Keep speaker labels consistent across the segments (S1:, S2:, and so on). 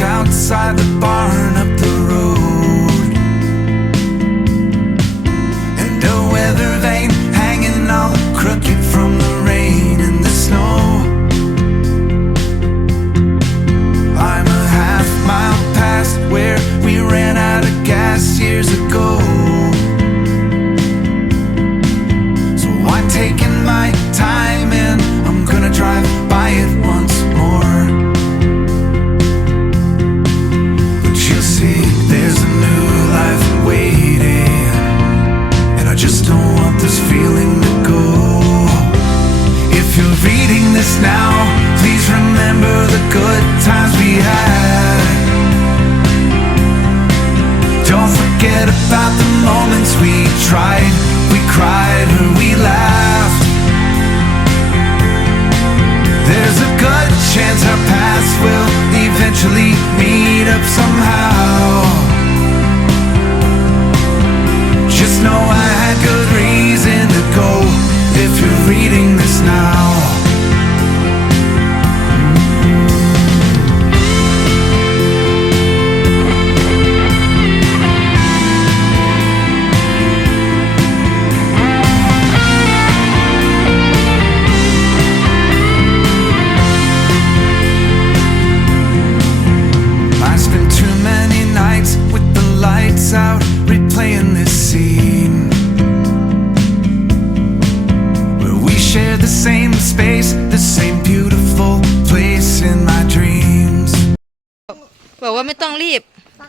S1: Outside the barn up the road. And a weather vane hanging all crooked from the rain and the snow.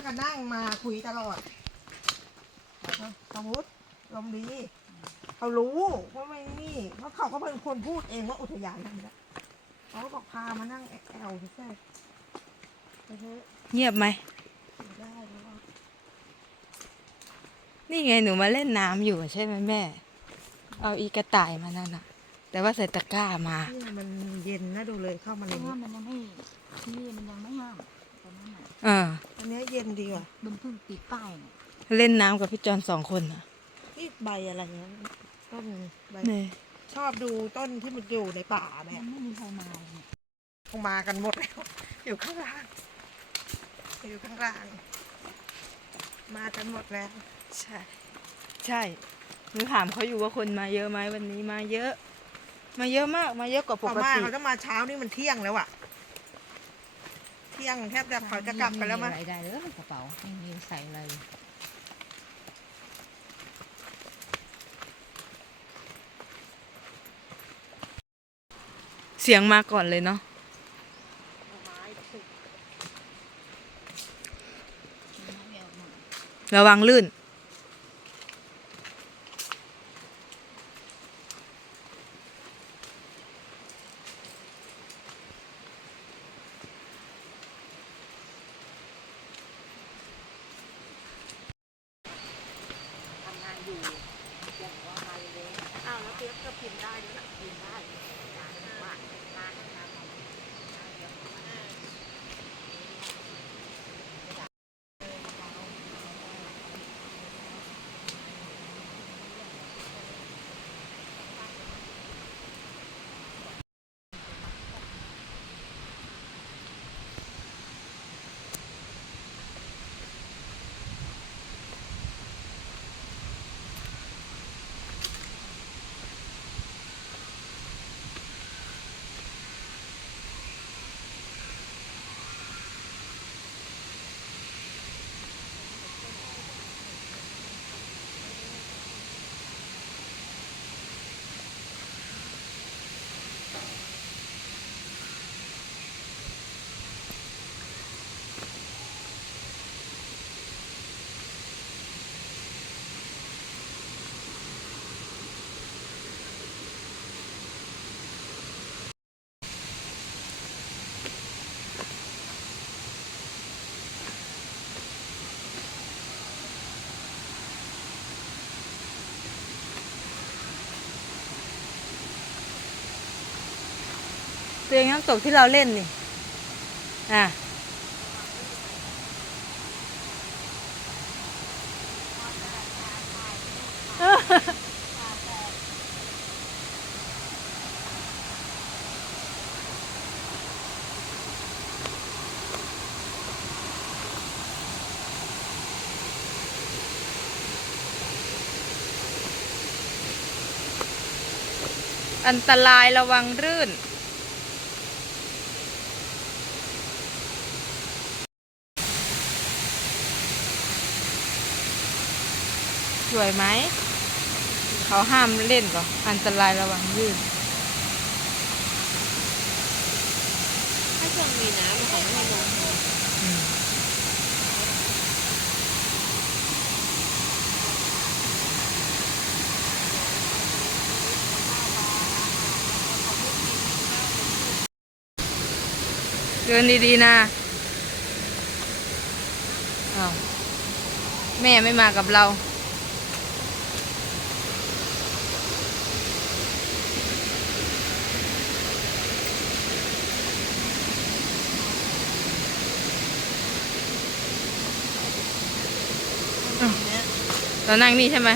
S2: กั
S3: นนั่งมาคุยตลอดสมมติลมดีเขารู้ว่าไม่นี่เพราะเขาก็เป็นคนพูดเองว่าอุทยานนั่นแหละเขาก็บอกพามานั่งแอลที่แท้ไปเถอะ
S2: เงียบไหม
S3: อยู่ได้แล้วว่า
S2: นี่ไงหนูมาเล่นน้ำอยู่ใช่ไหมแม่ เอาอีกระต่ายมานั่นน่ะแต่ว่าใส่ตะกร้ามา
S3: เนี่ยมันเย็นนะดูเลยเข้ามาใน
S4: เพราะ
S3: นี้
S4: ว่ามันยังไม่ที่มันยังไม่ห้ามต อนนั้นน่ะ
S2: เออ
S3: อันเนี้ยเย็นดีว่ะ
S4: มันเพิ่งติดป้ายน่ะ
S2: เล่นน้ำกับพี่จอนสองคนน่ะ
S3: นี่ใบอะไรเงี้ยต้นใบ
S2: นี่
S3: ชอบดูต้นที่มันอยู่ในป่าแม่
S4: ยังไม่มีใครมาเลยเนี่ย
S3: คงมากันหมดแล้ว อยู่ข้างล่างอยู่ข้างล่าง มากันหมดแล้ว
S2: ใช่ ใช่หนูถามเขาอยู่ว่าคนมาเยอะไหมวันนี้มาเยอะ มาเยอะมากมาเยอะกว่าป
S3: เขา
S2: ก
S3: มา
S2: ติ
S3: เขาจะมาเช้านี่มันเที่ยงแล้วอะเที่ยงแทบจะเขาจะกลับกันแล้วมั้ง
S4: ไอะไรได้เลยกระเป๋าไม่มีใส่อะไร
S2: เสียงมาก่อนเลยเนาะระวังลื่น
S4: ทำงานอยู่อย่างว่ามาเลย
S3: อ้าวแล้วเปียกก็พิมพ์ได้ด้วยนะ
S4: กินได้งานว่ามาให้งานมา
S3: เตั
S2: วเองน้ำตกที่เราเล่นนี่ อะอันตรายระวังรื่น สวยไหม เขาห้ามเล่นป่ะอันตรายระวังลื่น
S4: ถ้าช่วงมีน้ำเขาไม่ให้ลง
S2: เดินดีๆนะอ้าวแม่ไม่มากับเรา เรานั่งนี่ใช่ไหม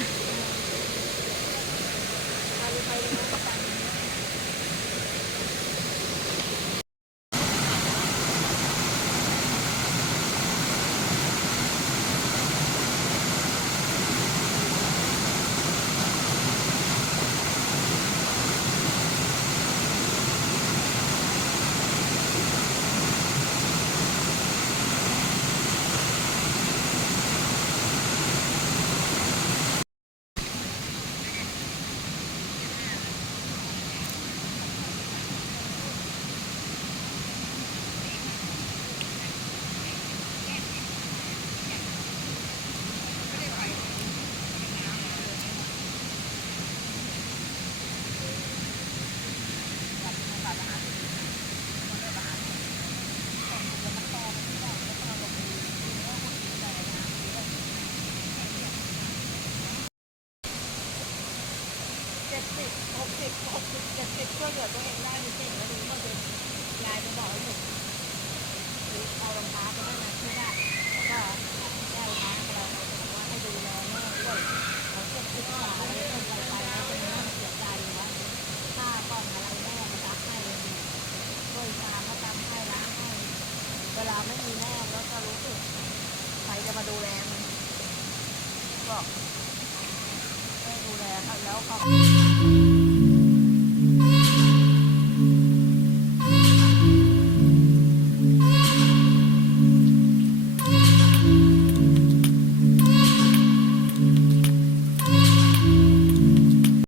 S3: จ็ดสิบหกสิบหกสิบเจ็ดสิบช่วยเหลือตัวเองได้มีเก่งแล้วดีก็คือยายจะบอกให้หนูซื้อเอารองเท้าไปให้มันช่ได้แล้วก็แก้วน้ำเราบอกว่าให้ดูแลแม่ด้วยเราเก็บศึกษาอะไรเป็นไปไปแล้วเป็นแม่เสียใจอยู่แล้วค่าก่อนอะไรแม่มาซักให้เลยช่วยตามก็ตามให้ล้างให้เวลาไม่มีแม่แล้วก็รู้สึกใครจะมาดูแลมันบอกไม่ดูแลเขาแล้วเขา